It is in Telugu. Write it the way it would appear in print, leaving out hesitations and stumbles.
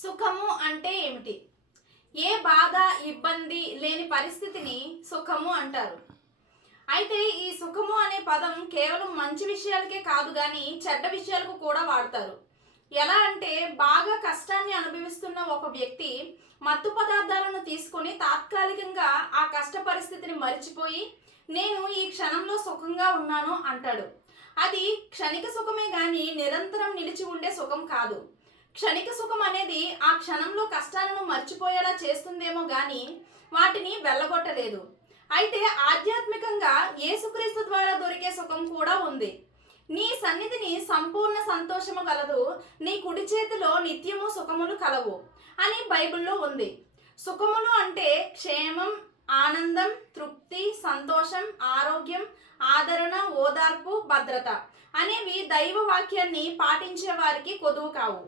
సుఖము అంటే ఏమిటి? ఏ బాధ, ఇబ్బంది లేని పరిస్థితిని సుఖము అంటారు. అయితే ఈ సుఖము అనే పదం కేవలం మంచి విషయాలకే కాదు గాని చెడ్డ విషయాలకు కూడా వాడతారు. ఎలా అంటే బాగా కష్టాన్ని అనుభవిస్తున్న ఒక వ్యక్తి మత్తు పదార్థాలను తీసుకొని తాత్కాలికంగా ఆ కష్ట పరిస్థితిని మరిచిపోయి నేను ఈ క్షణంలో సుఖంగా ఉన్నాను అంటాడు. అది క్షణిక సుఖమే గాని నిరంతరం నిలిచి ఉండే సుఖం కాదు. క్షణిక సుఖం అనేది ఆ క్షణంలో కష్టాలను మర్చిపోయేలా చేస్తుందేమో గాని వాటిని వెళ్ళగొట్టలేదు. అయితే ఆధ్యాత్మికంగా యేసుక్రీస్తు ద్వారా దొరికే సుఖం కూడా ఉంది. నీ సన్నిధిని సంపూర్ణ సంతోషము కలదు, నీ కుడి చేతిలో నిత్యము సుఖములు కలవు అని బైబిల్లో ఉంది. సుఖములు అంటే క్షేమం, ఆనందం, తృప్తి, సంతోషం, ఆరోగ్యం, ఆదరణ, ఓదార్పు, భద్రత అనేవి దైవ వాక్యాన్ని పాటించే వారికి కొదువు కావు.